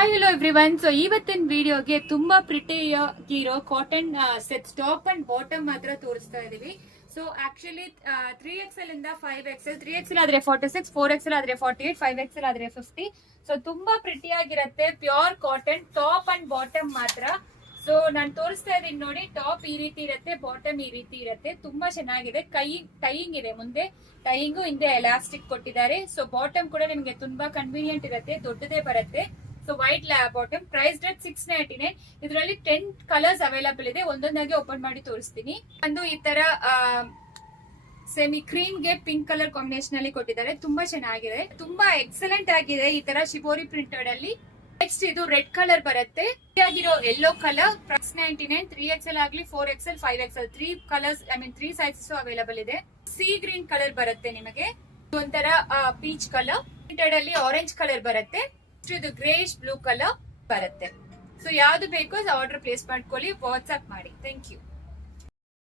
Hi hello everyone. So ಇವತ್ತಿನ ವಿಡಿಯೋಗೆ ತುಂಬಾ ಪ್ರಿಟಿಯಾಗಿರೋ cotton sets top and bottom ಮಾತ್ರ ತೋರಿಸ್ತಾ ಇದೀವಿ. ಸೊ ಆಕ್ಚುಲಿ 3XL ಇಂದ 5XL, 3XL ಆದ್ರೆ 46, 4XL ಆದ್ರೆ 48, 5XL ಆದ್ರೆ 50. ಸೊ ತುಂಬಾ ಪ್ರಿಟಿಯಾಗಿರತ್ತೆ. Pure cotton top and bottom ಮಾತ್ರ. ಸೊ ನಾನು ತೋರಿಸ್ತಾ ಇದೀನಿ ನೋಡಿ. ಟಾಪ್ ಈ ರೀತಿ ಇರುತ್ತೆ, ಬಾಟಮ್ ಈ ರೀತಿ ಇರುತ್ತೆ. ತುಂಬಾ ಚೆನ್ನಾಗಿದೆ. ಟೈಯಿಂಗ್ ಇದೆ, ಮುಂದೆ ಟೈಯಿಂಗು, ಹಿಂದೆ ಎಲಾಸ್ಟಿಕ್ ಕೊಟ್ಟಿದ್ದಾರೆ. ಸೊ ಬಾಟಮ್ ಕೂಡ ನಿಮಗೆ ತುಂಬಾ ಕನ್ವೀನಿಯಂಟ್ ಇರುತ್ತೆ, ದೊಡ್ಡದೇ ಬರುತ್ತೆ. So white bottom, price rate 699. ಇದರಲ್ಲಿ 10 ಕಲರ್ಸ್ ಅವೈಲಬಲ್ ಇದೆ. ಒಂದೊಂದಾಗಿ ಓಪನ್ ಮಾಡಿ ತೋರಿಸ್ತೀನಿ. ಒಂದು ಈ ತರ ಸೆಮಿ ಕ್ರೀಮ್ ಗೆ ಪಿಂಕ್ ಕಲರ್ ಕಾಂಬಿನೇಷನ್ ಅಲ್ಲಿ ಕೊಟ್ಟಿದ್ದಾರೆ. ತುಂಬಾ ಚೆನ್ನಾಗಿದೆ, ತುಂಬಾ ಎಕ್ಸಲೆಂಟ್ ಆಗಿದೆ. ಈ ತರ ಶಿಬೋರಿ ಪ್ರಿಂಟೆಡ್ ಅಲ್ಲಿ. ನೆಕ್ಸ್ಟ್ ಇದು ರೆಡ್ ಕಲರ್ ಬರುತ್ತೆ. ಆಗಿರೋ ಯೆಲ್ಲೋ ಕಲರ್, 699. 3XL ಆಗ್ಲಿ 4XL 5XL 3 colours, I mean 3 sizes available ಇದೆ. ಸಿ ಗ್ರೀನ್ ಕಲರ್ ಬರುತ್ತೆ ನಿಮಗೆ. ಒಂಥರ ಪೀಚ್ ಕಲರ್ ಪ್ರಿಂಟೆಡ್ ಅಲ್ಲಿ ಆರೆಂಜ್ ಕಲರ್ ಬರುತ್ತೆ. ಇದು ಗ್ರೇಶ್ ಬ್ಲೂ ಕಲರ್ ಬರುತ್ತೆ. ಸೊ ಯಾವ್ದು ಬೇಕೋ ಆರ್ಡರ್ ಪ್ಲೇಸ್ ಮಾಡ್ಕೊಳ್ಳಿ, ವಾಟ್ಸ್ಆಪ್ ಮಾಡಿ. Thank you.